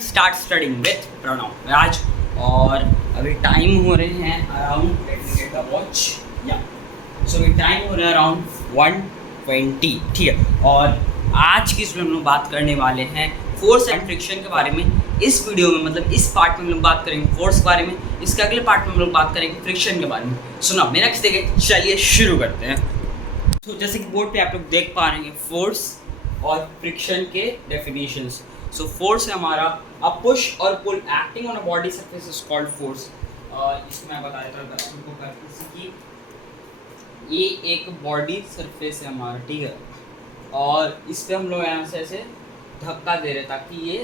Start studying with Pranav राज। और अभी time हो रहे हैं around, let me get the watch, या सो अभी टाइम हो रहा है अराउंड 1:20, ठीक है। और आज की इसमें हम लोग बात करने वाले हैं फोर्स एंड फ्रिक्शन के बारे में। इस वीडियो में मतलब इस पार्ट में हम लोग बात करेंगे फोर्स के बारे में, इसके अगले पार्ट में हम लोग बात करेंगे फ्रिक्शन के बारे में। सुना मेरा किस देखे, चलिए शुरू करते हैं। तो जैसे कि बोर्ड पे आप लोग देख पा रहे हैं फोर्स और फ्रिक्शन के डेफिनेशंस। सो फोर्स है हमारा अ पुश और pull acting on a body surface is called force. इसको मैं बता देता हूँ आपको कि ये एक बॉडी सरफेस है हमारा, ठीक है। और इस पे हम लोग यहाँ से ऐसे धक्का दे रहे ताकि ये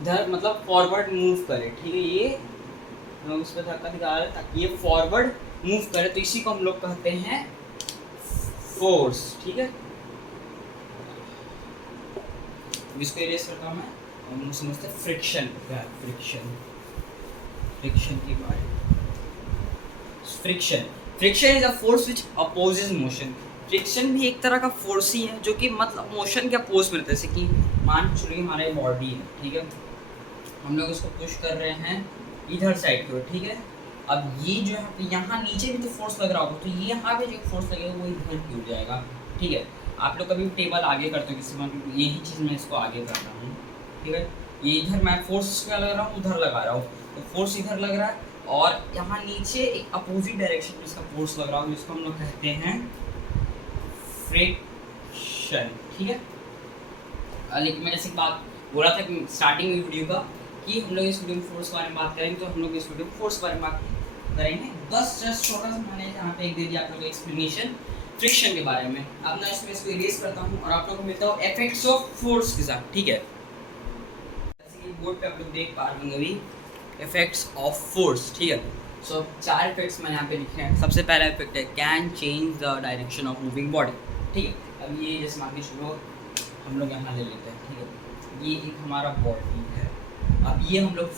इधर मतलब फॉरवर्ड मूव करे, ठीक है। ये हम लोग इस पे धक्का दिखा रहे हैं ताकि ये फॉरवर्ड मूव करे, तो इसी को हम लोग कहते हैं फोर्स, ठीक है। इसको इरेज करता हूँ मैं, और हम समझते हैं फ्रिक्शन क्या है। फ्रिक्शन की बात। Friction is a force which opposes motion. Friction भी एक तरह का फोर्स ही है जो कि मतलब मोशन के अपोज में रहता है। जैसे कि मान चलिए हमारा बॉडी है, ठीक है, हम लोग इसको पुश कर रहे हैं इधर साइड की ओर, ठीक है। अब ये जो है यहाँ नीचे भी तो फोर्स लग रहा होगा, तो ये यहाँ पे जो फोर्स लगेगा वो इधर की ओर जाएगा, ठीक है। आप लोग कभी टेबल आगे करते हो किसी में, यही चीज़ मैं इसको आगे कर रहा हूँ, ठीक है। ये इधर मैं फोर्स क्या लग रहा हूँ, उधर लगा रहा हूँ, तो फोर्स इधर लग रहा है। और यहाँ नीचे एक अपोजिट डायरेक्शन में इसका फोर्स लग रहा है, जिसको हम लोग कहते हैं फ्रिक्शन, ठीक है। लेकिन मैं जैसे बात बोला था कि स्टार्टिंग में वीडियो का कि हम लोग इस वीडियो में फोर्स के बारे में बात करेंगे, तो हम लोग इस वीडियो में फोर्स के बारे में बात करेंगे। बस जस्ट छोटा सा मैंने यहाँ पे एक दे दिया आप लोग को एक्सप्लेनेशन फ्रिक्शन के बारे में। अब मैं इसको इरेज करता हूँ और आप लोगों को मिलता हूँ इफेक्ट्स ऑफ फोर्स के साथ, ठीक है। जैसे कि बोर्ड पे आप लोग देख पा रहे होंगे इफेक्ट्स ऑफ फोर्स, ठीक है। सो 4 इफेक्ट्स मैंने यहाँ पे लिखे हैं। सबसे पहला इफेक्ट है can change the direction of moving body, ठीक है। अब ये जैसे मान के चलो हम लोग यहाँ ले लेते हैं, ठीक है। ये एक हमारा बॉडी है। अब ये हम लोग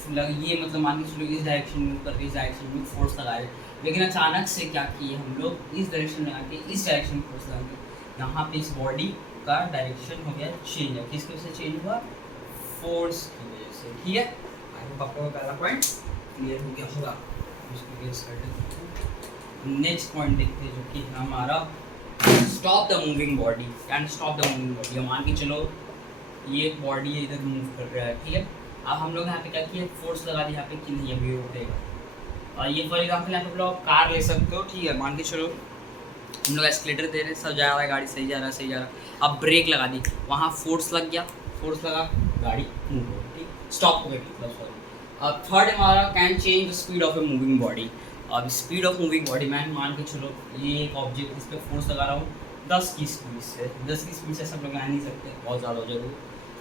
ये मतलब मान के चलो इस डायरेक्शन में कर इस डायरेक्शन में फोर्स लगा रहे, लेकिन अचानक से क्या किए हम लोग इस डायरेक्शन में आके इस डायरेक्शन में फोर्स लगाएंगे। यहाँ पे इस बॉडी का डायरेक्शन हो गया चेंज। है किसकी वजह से चेंज हुआ? फोर्स की वजह से, ठीक है। आई होप आपको पहला पॉइंट क्लियर हो गया होगा। नेक्स्ट पॉइंट देखते हैं जो कि हमारा stop the moving body. Can stop the moving body. मान के चलो ये बॉडी इधर मूव कर रहा है, ठीक है। अब हम लोग यहाँ पे क्या किया, फोर्स लगा दिया यहाँ पे कि नहीं अभी उठेगा। और ये फॉर एग्जाम्पल यहाँ पे लोग कार ले सकते हो, ठीक है। मान के चलो हम लोग एस्केलेटर दे रहे हैं, सब जा रहा है, गाड़ी सही जा रहा है, सही जा रहा है। अब ब्रेक लगा दी, वहाँ फोर्स लग गया, फोर्स लगा, गाड़ी मूव हो गई, ठीक, स्टॉप हो गई मतलब, सॉरी। अब थर्ड हमारा can change the speed of a moving body. अब स्पीड ऑफ मूविंग बॉडी मैं मान के चलो ये एक ऑब्जेक्ट, इस पर फोर्स लगा रहा हूँ 10 की स्पीड से। 10 की स्पीड से सब लोग आ नहीं सकते, बहुत ज़्यादा हो जाएगा।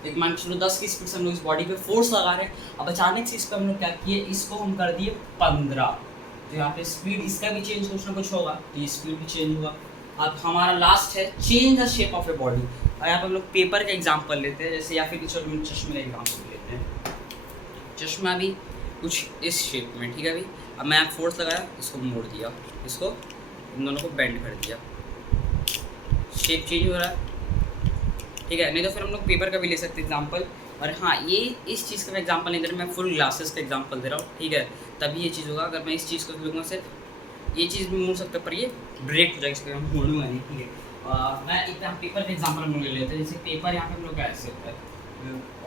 एक मान चलो 10 की स्पीड से हम लोग इस बॉडी पे फोर्स लगा रहे हैं। अब अचानक से इस पर हम लोग क्या किए, इसको हम कर दिए 15। तो यहाँ पे स्पीड इसका भी चेंज कुछ ना कुछ होगा, तो ये स्पीड भी चेंज हुआ। अब हमारा लास्ट है change the shape of a body. और यहाँ पे हम लोग पेपर का एग्जाम्पल लेते हैं, जैसे या फिर चलो चश्मे का एग्जाम्पल लेते हैं। चश्मा भी कुछ इस शेप में, ठीक है। अभी अब मैं फोर्स लगाया, इसको मोड़ दिया, इसको इन दोनों को बेंड कर दिया, शेप चेंज हो रहा है, ठीक है। नहीं तो फिर हम लोग पेपर का भी ले सकते एग्जाम्पल। और हाँ, ये इस चीज़ का मैं एग्जाम्पल नहीं दे रहा, मैं फुल ग्लासेस का एग्जाम्पल दे रहा हूँ, ठीक है। तभी ये चीज़ होगा। अगर मैं इस चीज़ को लूँगा सिर्फ ये चीज़ भी मोड़ सकता, पर ये ब्रेक हो जाएगा, इसको हम मोड़ूंगा नहीं, ठीक है। मैं एक यहाँ पेपर का एग्जाम्पल हम लोग ले लेते हैं। जैसे पेपर यहाँ पे हम लोग ऐसे होता है,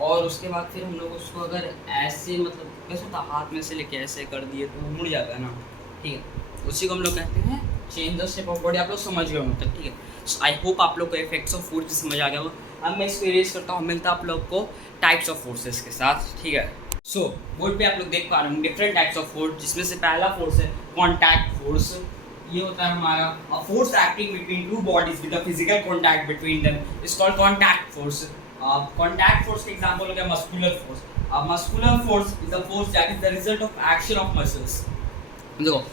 और उसके बाद फिर हम लोग उसको अगर ऐसे मतलब कैसे होता है, हाथ में से लेके ऐसे कर दिए तो वो मुड़ जाता है ना, ठीक है। उसी को हम लोग कहते हैं change the shape of body. आप लोग समझ गए होंगे, ठीक है। सो आई होप आप लोग को इफेक्ट्स ऑफ फोर्स समझ आ गया हो। अब मैं इसको इरेज करता हूँ, मिलता आप लोग को टाइप्स ऑफ फोर्सेस के साथ, ठीक है। सो बोर्ड पे आप लोग देख पा रहे हैं डिफरेंट टाइप्स ऑफ फोर्स, जिसमें से पहला फोर्स है कॉन्टैक्ट फोर्स। ये होता है हमारा a force acting between two bodies with a physical contact between them is called contact force. Contact force का एग्जांपल हो गया muscular force. Muscular force is a force that is the result of action of muscles. देखो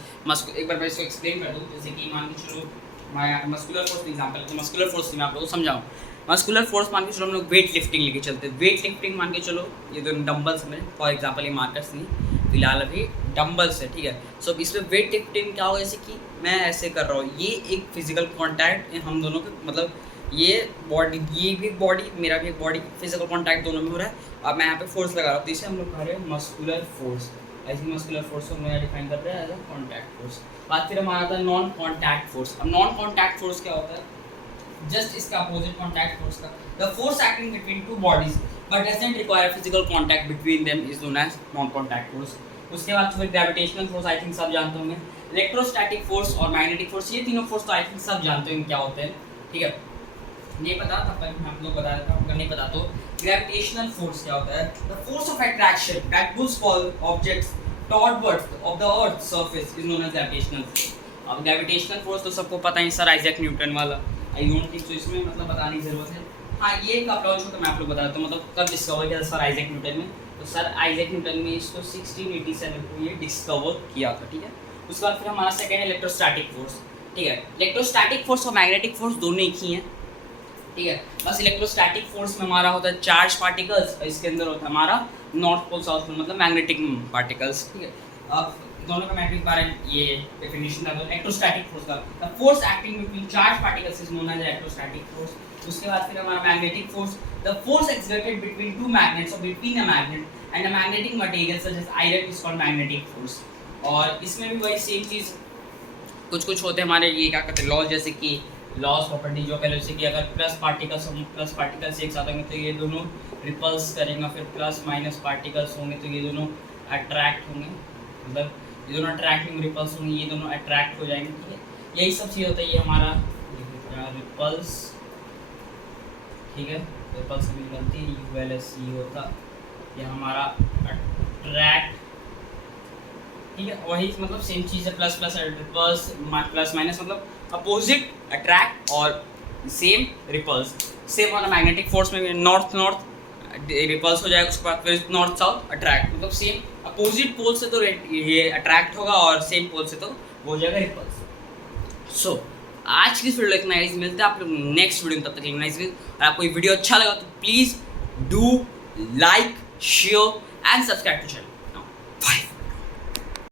एक बार मैं इसको explain कर दूँ। जैसे कि मान के चलो मैं मस्कुलर फोर्स एग्जांपल, तो मस्कुलर फोर्स मैं आप लोगों को समझाऊँ। मस्कुलर फोर्स मान के चलो हम लोग वेट लिफ्टिंग लेके चलते हैं। वेट लिफ्टिंग मान के चलो ये दो डंबल्स में, फॉर एग्जांपल ये मार्कर्स नहीं, फिलहाल अभी डंबल्स है, ठीक है। सो इसमें वेट लिफ्टिंग क्या होगा, जैसे कि मैं ऐसे कर रहा हूँ, ये एक फिजिकल कॉन्टैक्ट हम दोनों के मतलब ये बॉडी, ये भी बॉडी, मेरा भी एक बॉडी, फिजिकल कॉन्टैक्ट दोनों में हो रहा है। अब मैं यहाँ पे फोर्स लगा रहा हूँ, तो इसे हम लोग कह रहे हैं मस्कुलर फोर्स। ऐसी मस्कुलर फोर्स को हम लोग डिफाइन कर रहे हैं एज अ कॉन्टैक्ट फोर्स। बात फिर हमारा था नॉन कॉन्टैक्ट फोर्स। अब नॉन कॉन्टैक्ट फोर्स क्या होता है? जस्ट इसका अपोजिट कॉन्टैक्ट फोर्स का। The force acting between two bodies but doesn't require physical contact between them is known as non contact force. उसके बाद फिर ग्रेविटेशनल फोर्स, आई थिंक सब जानते होंगे। इलेक्ट्रोस्टैटिक फोर्स और मैग्नेटिक फोर्स, ये तीनों फोर्स तो आई थिंक सब जानते होंगे क्या होते हैं, ठीक है। नहीं पता तब तक मैं आप लोग बता देता हूँ, अगर नहीं पता तो ग्रेविटेशनल फोर्स क्या होता है? The force of attraction that pulls objects towards of the earth surface is known as gravitational force. अब ग्रेविटेशनल फोर्स तो सबको पता है, सर आइजैक न्यूटन वाला। आई डोंट थिंक सो इसमें मतलब बताने की जरूरत है। हाँ, ये कब लॉन्च हुआ तो मैं आप लोग बता देता हूँ, मतलब कब डिस्कवर किया सर आइजैक न्यूटन में। तो सर आइजैक न्यूटन ने इसको 1687 को ये डिस्कवर किया था, ठीक है। उसके बाद फिर हमारा सेकेंड है इलेक्ट्रोस्टैटिक फोर्स, ठीक है। इलेक्ट्रोस्टैटिक फोर्स और मैग्नेटिक फोर्स दोनों एक ही हैं, ठीक है। बस इलेक्ट्रोस्टैटिक फोर्स में हमारा होता है चार्ज पार्टिकल्स, इसके अंदर होता है हमारा नॉर्थ पोल साउथ पोल, मतलब मैग्नेटिक पार्टिकल्स, ठीक है। अब दोनों का मैग्नेटिक बारे में ये डेफिनेशन था इलेक्ट्रोस्टैटिक फोर्स का। The force acting between charge particles is known as electrostatic force. उसके बाद फिर हमारा magnetic force, the force exerted between two magnets और between a magnet and a magnetic material such as iron is called magnetic force. और इसमें भी वही same चीज़, कुछ होते हैं हमारे ये क्या कहते हैं लॉज, जैसे कि लॉस प्रॉपर्टी जो पहले जैसे कि अगर प्लस पार्टिकल्स एक साथ होंगे तो ये दोनों रिपल्स करेंगे, फिर प्लस माइनस पार्टिकल्स होंगे तो ये दोनों अट्रैक्ट होंगे, मतलब ये दोनों अट्रैक्ट होंगे, रिपल्स होंगे, ये दोनों अट्रैक्ट हो जाएंगे, ठीक है। यही सब चीज़ होता है, ये हमारा रिपल्स, ठीक है, रिपल्स भी निकलती है, ULSE होता, ये हमारा अट्रैक्ट, ठीक है। वही मतलब सेम चीज़ है, प्लस रिपल्स, प्लस माइनस मतलब अपोजिट अट्रैक्ट और सेम रिपल्स। सेम वाला मैग्नेटिक फोर्स में भी नॉर्थ रिपल्स हो जाएगा, उसके बाद फिर नॉर्थ साउथ अट्रैक्ट, मतलब सेम अपोजिट पोल से तो ये अट्रैक्ट होगा और सेम पोल से तो वो हो जाएगा रिपल्स। सो आज की इस वीडियो इतना ही, मिलते हैं आप लोग नेक्स्ट वीडियो में, तब तक नाइस। और आपको ये वीडियो अच्छा लगा तो please do like, share and subscribe to channel.